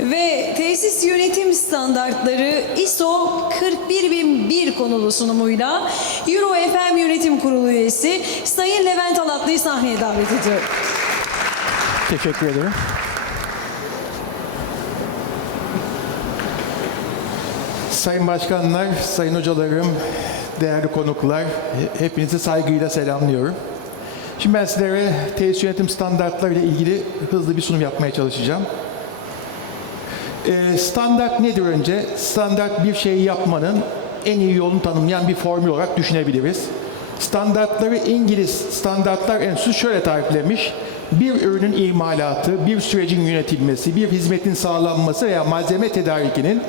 ve tesis yönetim standartları ISO 41001 konulu sunumuyla Euro FM Yönetim Kurulu üyesi Sayın Levent Alatlı'yı sahneye davet ediyorum. Teşekkür ederim. Sayın başkanlar, sayın hocalarım, değerli konuklar, he- hepinizi saygıyla selamlıyorum. Şimdi ben sizlere tesis yönetim standartları ile ilgili hızlı bir sunum yapmaya çalışacağım. Ee, standart nedir önce? Standart bir şeyi yapmanın en iyi yolunu tanımlayan bir formül olarak düşünebiliriz. Standartları İngiliz Standartlar Enstitüsü şöyle tariflemiş. Bir ürünün imalatı, bir sürecin yönetilmesi, bir hizmetin sağlanması veya malzeme tedarikinin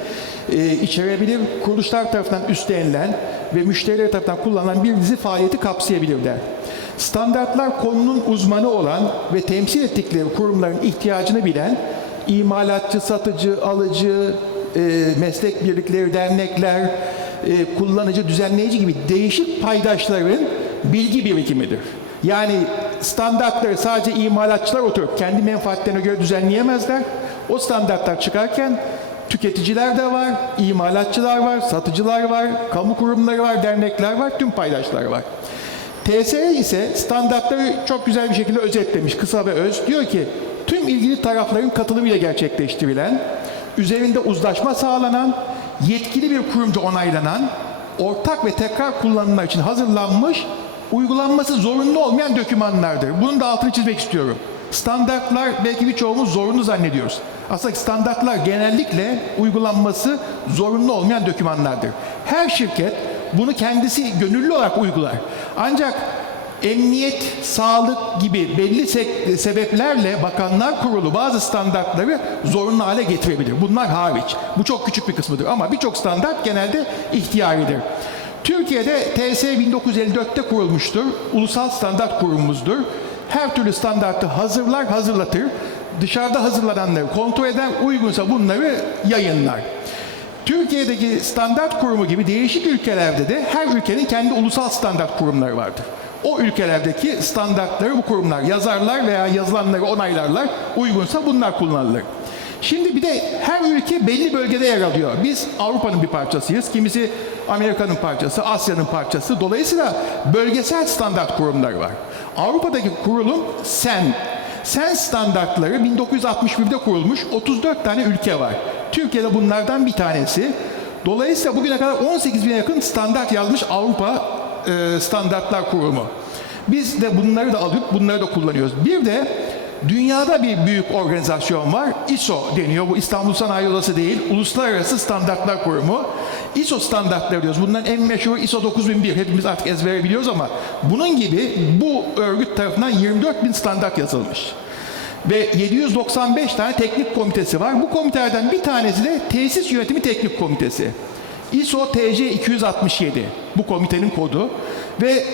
e, içerebilir, kuruluşlar tarafından üstlenilen ve müşteriler tarafından kullanılan bir dizi faaliyeti kapsayabilir der. Standartlar konunun uzmanı olan ve temsil ettikleri kurumların ihtiyacını bilen imalatçı, satıcı, alıcı, e, meslek birlikleri, dernekler, e, kullanıcı, düzenleyici gibi değişik paydaşların bilgi birikimidir. Yani standartları sadece imalatçılar oturup kendi menfaatlerine göre düzenleyemezler. O standartlar çıkarken tüketiciler de var, imalatçılar var, satıcılar var, kamu kurumları var, dernekler var, tüm paydaşlar var. TSE ise standartları çok güzel bir şekilde özetlemiş, kısa ve öz. Diyor ki, tüm ilgili tarafların katılımıyla gerçekleştirilen, üzerinde uzlaşma sağlanan, yetkili bir kurumca onaylanan, ortak ve tekrar kullanımlar için hazırlanmış, uygulanması zorunlu olmayan dokümanlardır. Bunun da altını çizmek istiyorum. Standartlar belki birçoğumuz zorunlu zannediyoruz. Aslında standartlar genellikle uygulanması zorunlu olmayan dokümanlardır. Her şirket bunu kendisi gönüllü olarak uygular. Ancak emniyet, sağlık gibi belli sebeplerle Bakanlar Kurulu bazı standartları zorunlu hale getirebilir. Bunlar hariç. Bu çok küçük bir kısmıdır ama birçok standart genelde ihtiyaridir. Türkiye'de TS 1954'te kurulmuştur. Ulusal standart kurumumuzdur. Her türlü standartı hazırlar, hazırlatır. Dışarıda hazırlananları kontrol eder, uygunsa bunları yayınlar. Türkiye'deki standart kurumu gibi değişik ülkelerde de her ülkenin kendi ulusal standart kurumları vardır. O ülkelerdeki standartları bu kurumlar yazarlar veya yazılanları onaylarlar. Uygunsa bunlar kullanılır. Şimdi bir de her ülke belli bölgede yer alıyor. Biz Avrupa'nın bir parçasıyız. Kimisi Amerika'nın parçası, Asya'nın parçası. Dolayısıyla bölgesel standart kurumları var. Avrupa'daki kurulum SEN. SEN standartları 1961'de kurulmuş 34 tane ülke var. Türkiye'de bunlardan bir tanesi. Dolayısıyla bugüne kadar 18 bine yakın standart yazmış Avrupa e, Standartlar Kurumu. Biz de bunları da alıp bunları da kullanıyoruz. Bir de dünyada bir büyük organizasyon var. ISO deniyor. Bu İstanbul Sanayi Odası değil. Uluslararası Standartlar Kurumu. ISO standartları diyoruz. Bunların en meşhur ISO 9001. Hepimiz artık ezbere biliyoruz ama bunun gibi bu örgüt tarafından 24 bin standart yazılmış ve 795 tane teknik komitesi var. Bu komitelerden bir tanesi de Tesis Yönetimi Teknik Komitesi. ISO TC 267 bu komitenin kodu ve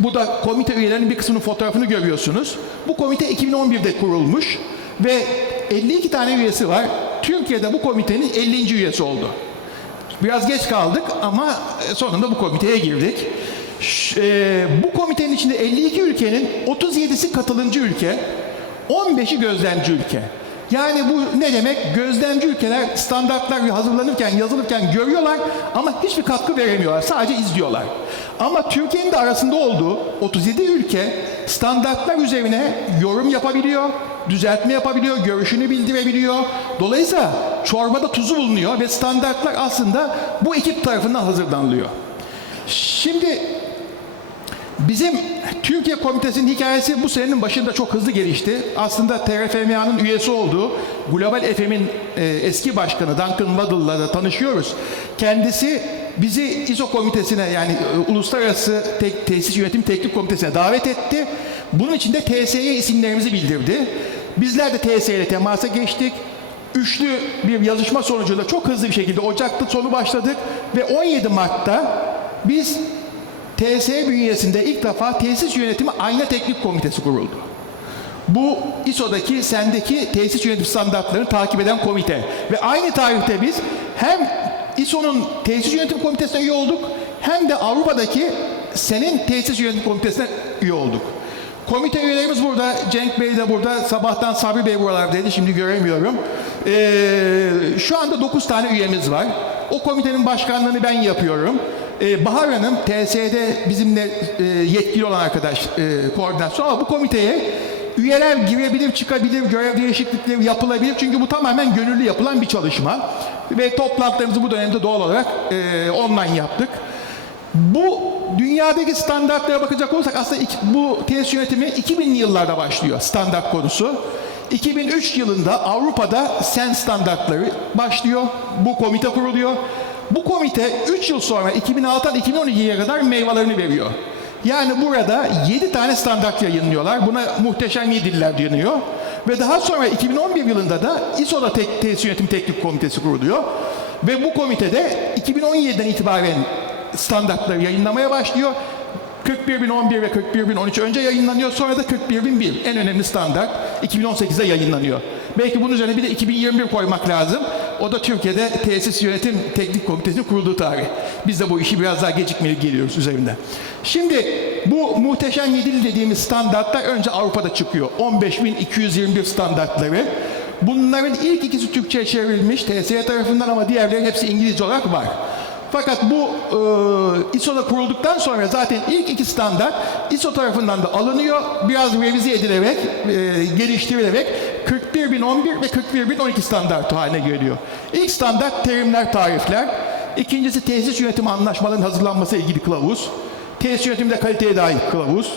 bu da komite üyelerinin bir kısmının fotoğrafını görüyorsunuz. Bu komite 2011'de kurulmuş ve 52 tane üyesi var. Türkiye'de bu komitenin 50. üyesi oldu. Biraz geç kaldık ama sonunda bu komiteye girdik. Ş- e, bu komitenin içinde 52 ülkenin 37'si katılımcı ülke, 15'i gözlemci ülke. Yani bu ne demek? Gözlemci ülkeler standartlar hazırlanırken, yazılırken görüyorlar ama hiçbir katkı veremiyorlar. Sadece izliyorlar. Ama Türkiye'nin de arasında olduğu 37 ülke standartlar üzerine yorum yapabiliyor, düzeltme yapabiliyor, görüşünü bildirebiliyor. Dolayısıyla çorbada tuzu bulunuyor ve standartlar aslında bu ekip tarafından hazırlanılıyor. Şimdi Bizim Türkiye Komitesi'nin hikayesi bu senenin başında çok hızlı gelişti. Aslında TRFMA'nın üyesi olduğu Global FM'in e, eski başkanı Duncan Waddell'la da tanışıyoruz. Kendisi bizi ISO komitesine yani e, Uluslararası Tek, Tesis Yönetim Teknik Komitesi'ne davet etti. Bunun için de TSE'ye isimlerimizi bildirdi. Bizler de TSE ile temasa geçtik. Üçlü bir yazışma sonucunda çok hızlı bir şekilde Ocak'ta sonu başladık ve 17 Mart'ta biz TSE bünyesinde ilk defa tesis yönetimi ayna teknik komitesi kuruldu. Bu ISO'daki, sendeki tesis yönetim standartlarını takip eden komite. Ve aynı tarihte biz hem ISO'nun tesis yönetim komitesine üye olduk hem de Avrupa'daki senin tesis yönetim komitesine üye olduk. Komite üyelerimiz burada. Cenk Bey de burada. Sabahtan Sabri Bey buralardaydı. Şimdi göremiyorum. Ee, şu anda 9 tane üyemiz var. O komitenin başkanlığını ben yapıyorum. Ee, Bahar Hanım TSE'de bizimle e, yetkili olan arkadaş e, koordinasyon ama bu komiteye üyeler girebilir, çıkabilir, görev değişiklikleri yapılabilir. Çünkü bu tamamen gönüllü yapılan bir çalışma. Ve toplantılarımızı bu dönemde doğal olarak e, online yaptık. Bu dünyadaki standartlara bakacak olursak aslında ilk- bu tesis yönetimi 2000'li yıllarda başlıyor standart konusu. 2003 yılında Avrupa'da SEN standartları başlıyor. Bu komite kuruluyor. Bu komite 3 yıl sonra 2006'dan 2012'ye kadar meyvelerini veriyor. Yani burada 7 tane standart yayınlıyorlar. Buna muhteşem diller deniyor. Ve daha sonra 2011 yılında da ISO'da tek, tesis yönetim teknik komitesi kuruluyor. Ve bu komitede 2017'den itibaren standartları yayınlamaya başlıyor. 41011 ve 41013 önce yayınlanıyor. Sonra da 41001 en önemli standart 2018'de yayınlanıyor. Belki bunun üzerine bir de 2021 koymak lazım. O da Türkiye'de tesis yönetim teknik komitesinin kurulduğu tarih. Biz de bu işi biraz daha gecikmeli geliyoruz üzerinde. Şimdi bu muhteşem yedili dediğimiz standartlar önce Avrupa'da çıkıyor. 15221 standartları. Bunların ilk ikisi Türkçe'ye çevrilmiş TSE tarafından ama diğerleri hepsi İngilizce olarak var. Fakat bu e, ISO'da kurulduktan sonra zaten ilk iki standart ISO tarafından da alınıyor. Biraz revize edilerek, e, geliştirilerek 41011 ve 41012 standartı haline geliyor. İlk standart terimler, tarifler. İkincisi tesis yönetimi anlaşmalarının hazırlanması ilgili kılavuz. Tesis yönetiminde kaliteye dair kılavuz.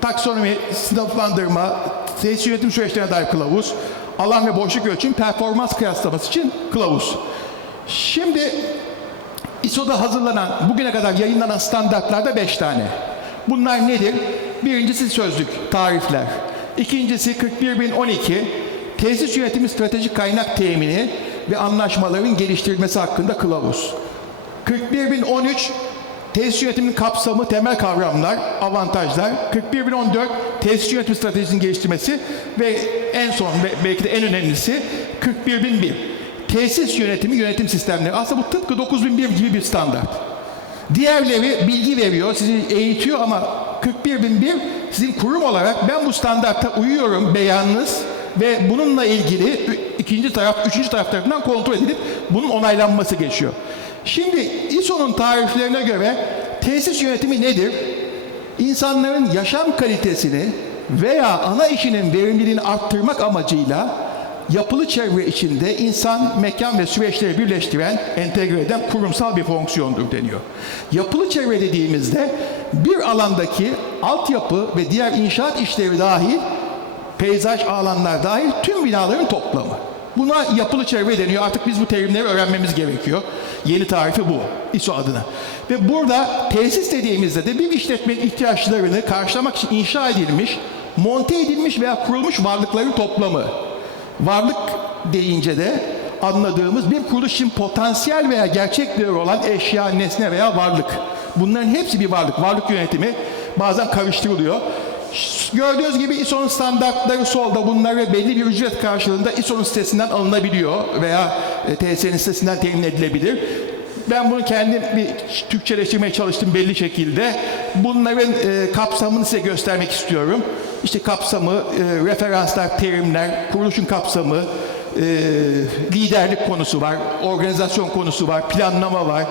Taksonomi, sınıflandırma, tesis yönetim süreçlerine dair kılavuz. Alan ve boşluk ölçüm, performans kıyaslaması için kılavuz. Şimdi ISO'da hazırlanan, bugüne kadar yayınlanan standartlarda 5 tane. Bunlar nedir? Birincisi sözlük, tarifler. İkincisi 41012, tesis yönetimi stratejik kaynak temini ve anlaşmaların geliştirilmesi hakkında kılavuz. 41013, tesis yönetiminin kapsamı, temel kavramlar, avantajlar. 41014, tesis yönetimi stratejisinin geliştirmesi ve en son ve belki de en önemlisi 41001 tesis yönetimi yönetim sistemleri. Aslında bu tıpkı 9001 gibi bir standart. Diğerleri bilgi veriyor, sizi eğitiyor ama 41001 sizin kurum olarak ben bu standarta uyuyorum beyanınız ve bununla ilgili ikinci taraf, üçüncü taraf tarafından kontrol edilip bunun onaylanması geçiyor. Şimdi ISO'nun tariflerine göre tesis yönetimi nedir? İnsanların yaşam kalitesini veya ana işinin verimliliğini arttırmak amacıyla yapılı çevre içinde insan, mekan ve süreçleri birleştiren, entegre eden kurumsal bir fonksiyondur deniyor. Yapılı çevre dediğimizde bir alandaki altyapı ve diğer inşaat işlevi dahil, peyzaj alanlar dahil tüm binaların toplamı. Buna yapılı çevre deniyor. Artık biz bu terimleri öğrenmemiz gerekiyor. Yeni tarifi bu. ISO adına. Ve burada tesis dediğimizde de bir işletmenin ihtiyaçlarını karşılamak için inşa edilmiş, monte edilmiş veya kurulmuş varlıkların toplamı. Varlık deyince de anladığımız bir kuruluş için potansiyel veya gerçek değeri olan eşya, nesne veya varlık. Bunların hepsi bir varlık. Varlık yönetimi bazen karıştırılıyor. Gördüğünüz gibi ISO'nun standartları solda bunları belli bir ücret karşılığında ISO'nun sitesinden alınabiliyor veya e, TSE'nin sitesinden temin edilebilir. Ben bunu kendim bir Türkçeleştirmeye çalıştım belli şekilde. Bunların e, kapsamını size göstermek istiyorum. İşte kapsamı, e, referanslar, terimler, kuruluşun kapsamı, e, liderlik konusu var, organizasyon konusu var, planlama var,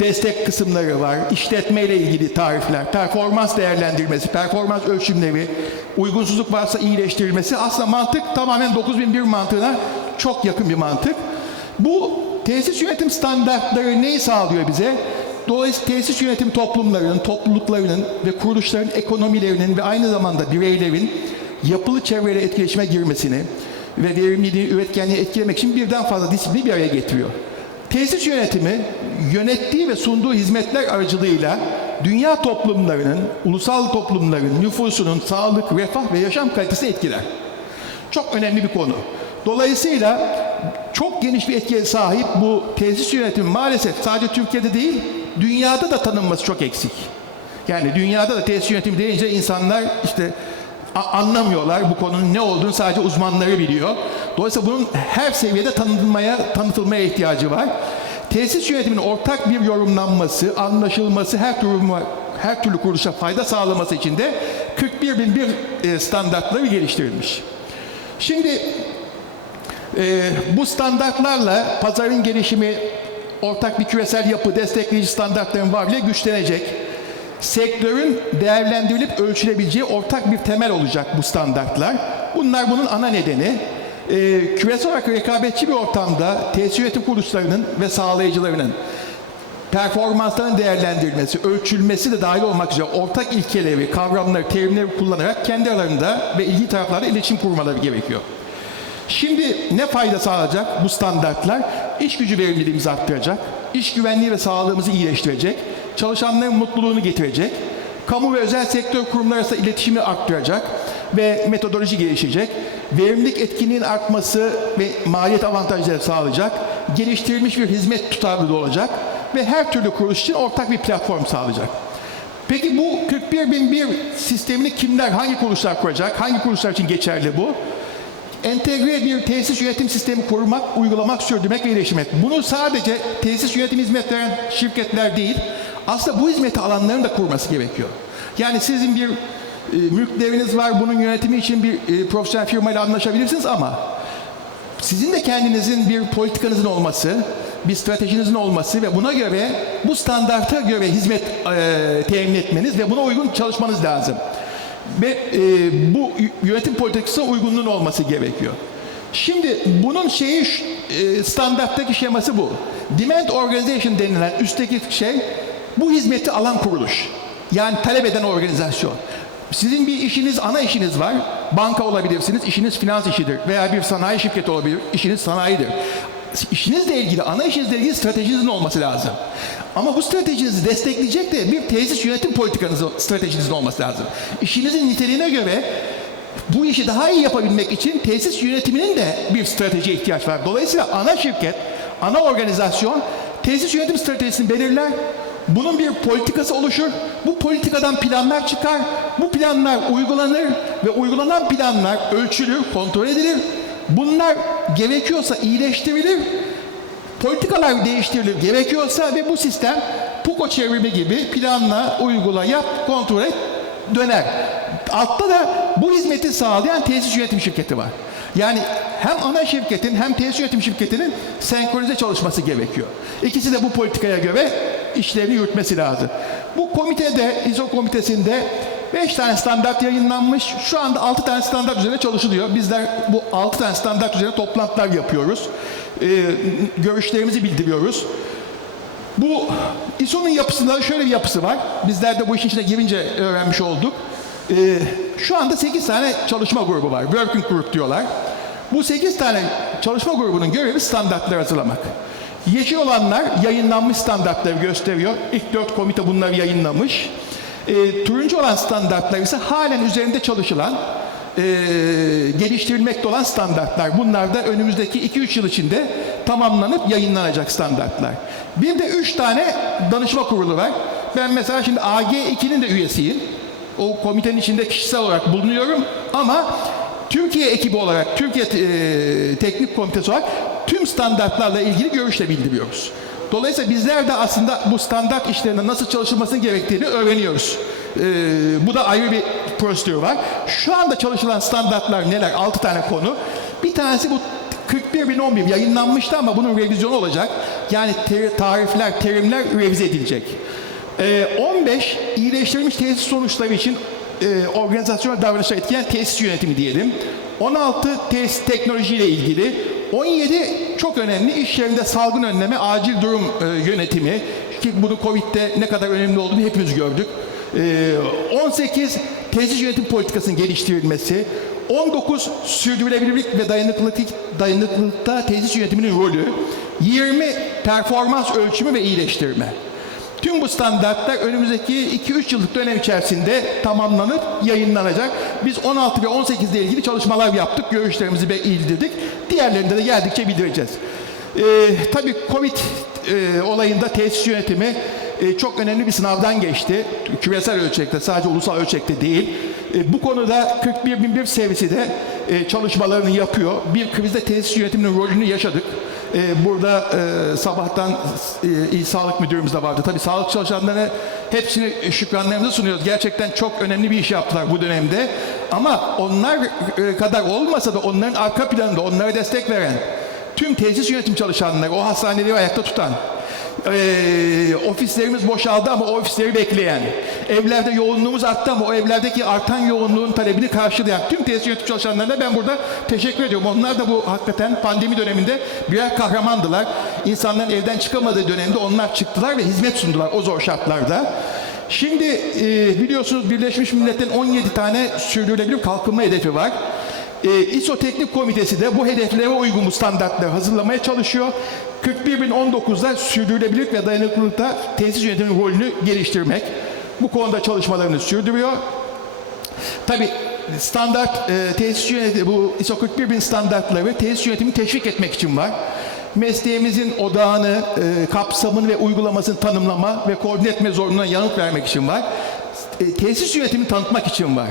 destek kısımları var, işletme ile ilgili tarifler, performans değerlendirmesi, performans ölçümleri, uygunsuzluk varsa iyileştirilmesi. Aslında mantık tamamen 9001 mantığına çok yakın bir mantık. Bu tesis yönetim standartları neyi sağlıyor bize? Dolayısıyla tesis yönetim toplumlarının, topluluklarının ve kuruluşların ekonomilerinin ve aynı zamanda bireylerin yapılı çevreyle etkileşime girmesini ve verimliliği, üretkenliği etkilemek için birden fazla disiplini bir araya getiriyor. Tesis yönetimi yönettiği ve sunduğu hizmetler aracılığıyla dünya toplumlarının, ulusal toplumların nüfusunun sağlık, refah ve yaşam kalitesini etkiler. Çok önemli bir konu. Dolayısıyla çok geniş bir etkiye sahip bu tesis yönetimi maalesef sadece Türkiye'de değil, dünyada da tanınması çok eksik. Yani dünyada da tesis yönetimi deyince insanlar işte anlamıyorlar bu konunun ne olduğunu sadece uzmanları biliyor. Dolayısıyla bunun her seviyede tanıtılmaya, tanıtılmaya ihtiyacı var. Tesis yönetiminin ortak bir yorumlanması, anlaşılması her duruma her türlü kuruluşa fayda sağlaması için de 41001 e, standartları geliştirilmiş. Şimdi e, bu standartlarla pazarın gelişimi, ortak bir küresel yapı, destekleyici standartların varlığı güçlenecek. Sektörün değerlendirilip ölçülebileceği ortak bir temel olacak bu standartlar. Bunlar bunun ana nedeni. E, küresel olarak rekabetçi bir ortamda tesis yönetim kuruluşlarının ve sağlayıcılarının performansların değerlendirilmesi, ölçülmesi de dahil olmak üzere ortak ilkeleri, kavramları, terimleri kullanarak kendi aralarında ve ilgili taraflarla iletişim kurmaları gerekiyor. Şimdi ne fayda sağlayacak bu standartlar? İş gücü verimliliğimizi arttıracak, iş güvenliği ve sağlığımızı iyileştirecek, çalışanların mutluluğunu getirecek, kamu ve özel sektör kurumları arasında iletişimi arttıracak ve metodoloji gelişecek, verimlilik etkinliğin artması ve maliyet avantajları sağlayacak, geliştirilmiş bir hizmet tutarlılığı olacak ve her türlü kuruluş için ortak bir platform sağlayacak. Peki bu 41001 sistemini kimler, hangi kuruluşlar kuracak? Hangi kuruluşlar için geçerli bu? entegre bir tesis yönetim sistemi kurmak, uygulamak, sürdürmek ve iyileştirmek. Bunu sadece tesis yönetim hizmet veren şirketler değil, aslında bu hizmeti alanların da kurması gerekiyor. Yani sizin bir e, mülkleriniz var, bunun yönetimi için bir e, profesyonel firmayla anlaşabilirsiniz ama sizin de kendinizin bir politikanızın olması, bir stratejinizin olması ve buna göre bu standarta göre hizmet e, temin etmeniz ve buna uygun çalışmanız lazım. Ve e, bu yönetim politikasına uygunluğun olması gerekiyor. Şimdi bunun şeyi e, standarttaki şeması bu. Demand Organization denilen üstteki şey bu hizmeti alan kuruluş. Yani talep eden organizasyon. Sizin bir işiniz, ana işiniz var. Banka olabilirsiniz, işiniz finans işidir. Veya bir sanayi şirketi olabilir, işiniz sanayidir. İşinizle ilgili, ana işinizle ilgili stratejinizin olması lazım. Ama bu stratejinizi destekleyecek de bir tesis yönetim politikanızın, stratejinizin olması lazım. İşinizin niteliğine göre bu işi daha iyi yapabilmek için tesis yönetiminin de bir stratejiye ihtiyaç var. Dolayısıyla ana şirket, ana organizasyon tesis yönetim stratejisini belirler. Bunun bir politikası oluşur. Bu politikadan planlar çıkar. Bu planlar uygulanır ve uygulanan planlar ölçülür, kontrol edilir. Bunlar gerekiyorsa iyileştirilir. Politikalar değiştirilir gerekiyorsa ve bu sistem PUKO çevrimi gibi planla, uygula, yap, kontrol et, döner. Altta da bu hizmeti sağlayan tesis yönetim şirketi var. Yani hem ana şirketin hem tesis yönetim şirketinin senkronize çalışması gerekiyor. İkisi de bu politikaya göre işlerini yürütmesi lazım. Bu komitede, ISO komitesinde 5 tane standart yayınlanmış. Şu anda 6 tane standart üzerine çalışılıyor. Bizler bu 6 tane standart üzerine toplantılar yapıyoruz. Ee, görüşlerimizi bildiriyoruz. Bu ISO'nun yapısında şöyle bir yapısı var. Bizler de bu işin içine girince öğrenmiş olduk. Ee, şu anda 8 tane çalışma grubu var. Working Group diyorlar. Bu 8 tane çalışma grubunun görevi standartlar hazırlamak. Yeşil olanlar yayınlanmış standartları gösteriyor. İlk dört komite bunları yayınlamış. Ee, turuncu olan standartlar ise halen üzerinde çalışılan, e, geliştirilmekte olan standartlar. Bunlar da önümüzdeki 2-3 yıl içinde tamamlanıp yayınlanacak standartlar. Bir de 3 tane danışma kurulu var. Ben mesela şimdi AG2'nin de üyesiyim. O komitenin içinde kişisel olarak bulunuyorum ama Türkiye ekibi olarak, Türkiye e, Teknik Komitesi olarak tüm standartlarla ilgili görüşle bildiriyoruz. Dolayısıyla bizler de aslında bu standart işlerinde nasıl çalışılmasını gerektiğini öğreniyoruz. Ee, bu da ayrı bir prosedür var. Şu anda çalışılan standartlar neler? 6 tane konu. Bir tanesi bu 41.011 yayınlanmıştı ama bunun revizyonu olacak. Yani ter- tarifler, terimler revize edilecek. Ee, 15 iyileştirilmiş tesis sonuçları için e, organizasyon ve davranışa etkileyen tesis yönetimi diyelim. 16 tesis teknolojiyle ilgili. 17 çok önemli iş yerinde salgın önleme, acil durum e, yönetimi. Ki bunu Covid'de ne kadar önemli olduğunu hepimiz gördük. E, 18 tesis yönetim politikasının geliştirilmesi. 19 sürdürülebilirlik ve dayanıklılık, dayanıklılıkta tesis yönetiminin rolü. 20 performans ölçümü ve iyileştirme. Tüm bu standartlar önümüzdeki 2-3 yıllık dönem içerisinde tamamlanıp yayınlanacak. Biz 16 ve 18 ile ilgili çalışmalar yaptık, görüşlerimizi bildirdik. Diğerlerinde de geldikçe bildireceğiz. Ee, tabii Covid e, olayında tesis yönetimi e, çok önemli bir sınavdan geçti. Küresel ölçekte, sadece ulusal ölçekte değil. E, bu konuda 41.001 servisi de e, çalışmalarını yapıyor. Bir krizde tesis yönetiminin rolünü yaşadık. E, burada e, sabahtan e, İl Sağlık Müdürümüz de vardı. Tabii sağlık çalışanlarına hepsini şükranlarımızı sunuyoruz. Gerçekten çok önemli bir iş yaptılar bu dönemde. Ama onlar e, kadar olmasa da onların arka planında onlara destek veren tüm tesis yönetim çalışanları, o hastaneleri ayakta tutan, ee, ofislerimiz boşaldı ama o ofisleri bekleyen, evlerde yoğunluğumuz arttı ama o evlerdeki artan yoğunluğun talebini karşılayan tüm tesis yönetim çalışanlarına ben burada teşekkür ediyorum. Onlar da bu hakikaten pandemi döneminde birer kahramandılar. İnsanların evden çıkamadığı dönemde onlar çıktılar ve hizmet sundular o zor şartlarda. Şimdi e, biliyorsunuz Birleşmiş Milletler'in 17 tane sürdürülebilir kalkınma hedefi var. E, İSO Teknik Komitesi de bu hedeflere uygun bu standartları hazırlamaya çalışıyor. 41.019'da sürdürülebilirlik ve dayanıklılıkta tesis yönetimi rolünü geliştirmek. Bu konuda çalışmalarını sürdürüyor. Tabi standart e, tesis yönetimi, bu ISO 41000 standartları tesis yönetimini teşvik etmek için var. Mesleğimizin odağını, e, kapsamını ve uygulamasını tanımlama ve koordine etme zorunluluğuna yanıt vermek için var. E, tesis yönetimini tanıtmak için var.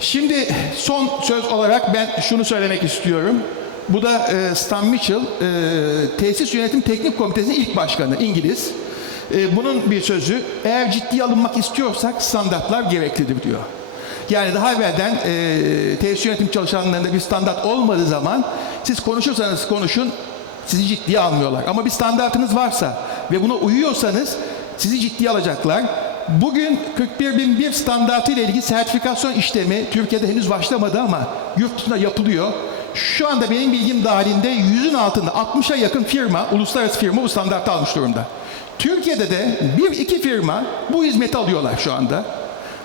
Şimdi son söz olarak ben şunu söylemek istiyorum. Bu da e, Stan Mitchell, e, Tesis Yönetim Teknik Komitesi'nin ilk başkanı, İngiliz. E, bunun bir sözü, eğer ciddiye alınmak istiyorsak standartlar gereklidir diyor. Yani daha evvelden e, tesis yönetim çalışanlarında bir standart olmadığı zaman siz konuşursanız konuşun sizi ciddiye almıyorlar. Ama bir standartınız varsa ve buna uyuyorsanız sizi ciddiye alacaklar. Bugün 41001 standartı ile ilgili sertifikasyon işlemi Türkiye'de henüz başlamadı ama yurt dışında yapılıyor. Şu anda benim bilgim dahilinde yüzün altında 60'a yakın firma, uluslararası firma bu standartı almış durumda. Türkiye'de de bir iki firma bu hizmeti alıyorlar şu anda.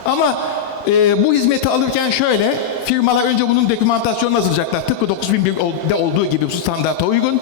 Ama e, bu hizmeti alırken şöyle, firmalar önce bunun dokümantasyonunu hazırlayacaklar. Tıpkı 9001'de olduğu gibi bu standarta uygun.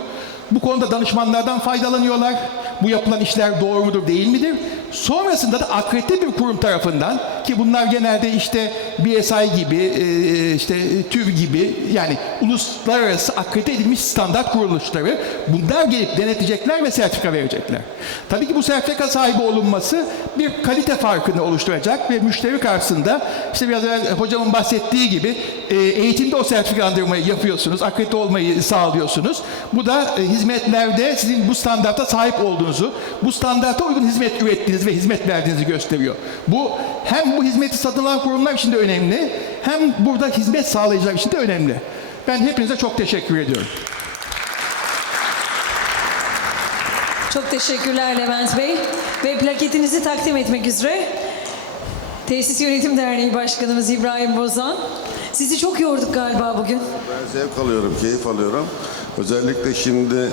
Bu konuda danışmanlardan faydalanıyorlar. Bu yapılan işler doğru mudur, değil midir? Sonrasında da akredite bir kurum tarafından ki bunlar genelde işte BSI gibi, e, işte TÜV gibi yani uluslararası akredite edilmiş standart kuruluşları bunlar gelip denetleyecekler ve sertifika verecekler. Tabii ki bu sertifika sahibi olunması bir kalite farkını oluşturacak ve müşteri karşısında işte biraz evvel hocamın bahsettiği gibi e, eğitimde o sertifikandırmayı yapıyorsunuz, akredite olmayı sağlıyorsunuz. Bu da e, hizmetlerde sizin bu standarta sahip olduğunuzu, bu standarta uygun hizmet ürettiğiniz ve hizmet verdiğinizi gösteriyor. Bu hem bu hizmeti satın alan kurumlar için de önemli, hem burada hizmet sağlayıcılar için de önemli. Ben hepinize çok teşekkür ediyorum. Çok teşekkürler Levent Bey. Ve plaketinizi takdim etmek üzere Tesis Yönetim Derneği Başkanımız İbrahim Bozan. Sizi çok yorduk galiba bugün. Ben zevk alıyorum, keyif alıyorum. Özellikle şimdi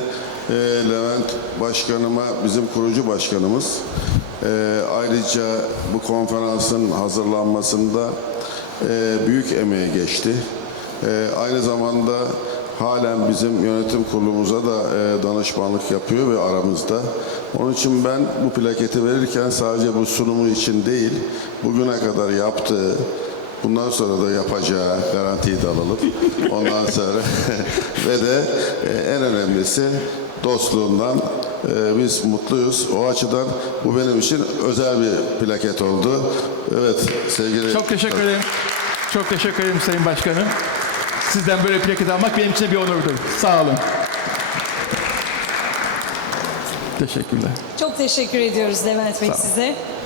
e, Levent Başkanıma, bizim kurucu başkanımız, e, ayrıca bu konferansın hazırlanmasında büyük emeği geçti. E, aynı zamanda halen bizim yönetim kurulumuza da e, danışmanlık yapıyor ve aramızda. Onun için ben bu plaketi verirken sadece bu sunumu için değil, bugüne kadar yaptığı, Bundan sonra da yapacağı garantiyi de alalım. Ondan sonra ve de e, en önemlisi dostluğundan e, biz mutluyuz. O açıdan bu benim için özel bir plaket oldu. Evet sevgili Çok teşekkür ederim. Çok teşekkür ederim Sayın Başkanım. Sizden böyle plaket almak benim için bir onurdur. Sağ olun. Teşekkürler. Çok teşekkür ediyoruz Levent Bey size.